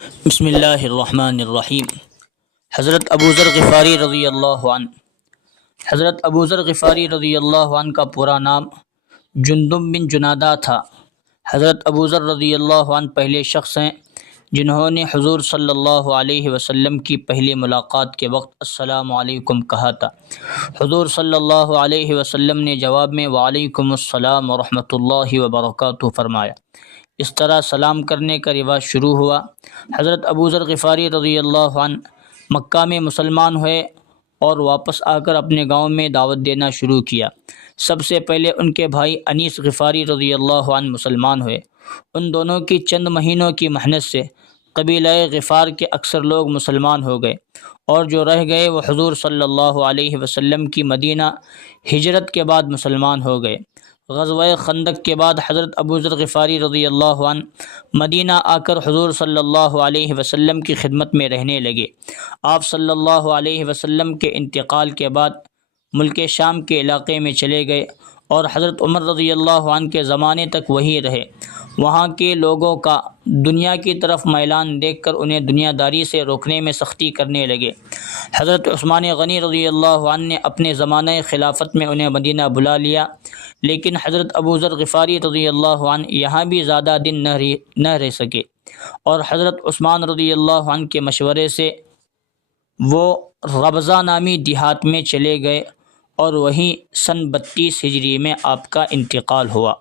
بسم اللہ الرحمن الرحیم۔ حضرت ابو ذر غفاری رضی اللہ عنہ۔ حضرت ابو ذر غفاری رضی اللہ عنہ کا پورا نام جندب بن جنادہ تھا۔ حضرت ابو ذر رضی اللہ عنہ پہلے شخص ہیں جنہوں نے حضور صلی اللہ علیہ وسلم کی پہلی ملاقات کے وقت السلام علیکم کہا تھا۔ حضور صلی اللہ علیہ وسلم نے جواب میں وعلیکم السلام ورحمۃ اللہ وبرکاتہ فرمایا۔ اس طرح سلام کرنے کا رواج شروع ہوا۔ حضرت ابو ذر غفاری رضی اللہ عنہ مکہ میں مسلمان ہوئے اور واپس آ کر اپنے گاؤں میں دعوت دینا شروع کیا۔ سب سے پہلے ان کے بھائی انیس غفاری رضی اللہ عنہ مسلمان ہوئے۔ ان دونوں کی چند مہینوں کی محنت سے قبیلہ غفار کے اکثر لوگ مسلمان ہو گئے، اور جو رہ گئے وہ حضور صلی اللہ علیہ وسلم کی مدینہ ہجرت کے بعد مسلمان ہو گئے۔ غزوہ خندق کے بعد حضرت ابو ذر غفاری رضی اللہ عنہ مدینہ آ کر حضور صلی اللہ علیہ وسلم کی خدمت میں رہنے لگے۔ آپ صلی اللہ علیہ وسلم کے انتقال کے بعد ملک شام کے علاقے میں چلے گئے اور حضرت عمر رضی اللہ عنہ کے زمانے تک وہیں رہے۔ وہاں کے لوگوں کا دنیا کی طرف میلان دیکھ کر انہیں دنیا داری سے روکنے میں سختی کرنے لگے۔ حضرت عثمان غنی رضی اللہ عنہ نے اپنے زمانہ خلافت میں انہیں مدینہ بلا لیا، لیکن حضرت ابو ذر غفاری رضی اللہ عنہ یہاں بھی زیادہ دن نہ رہ سکے، اور حضرت عثمان رضی اللہ عنہ کے مشورے سے وہ ربضہ نامی دیہات میں چلے گئے اور وہیں سن 32 ہجری میں آپ کا انتقال ہوا۔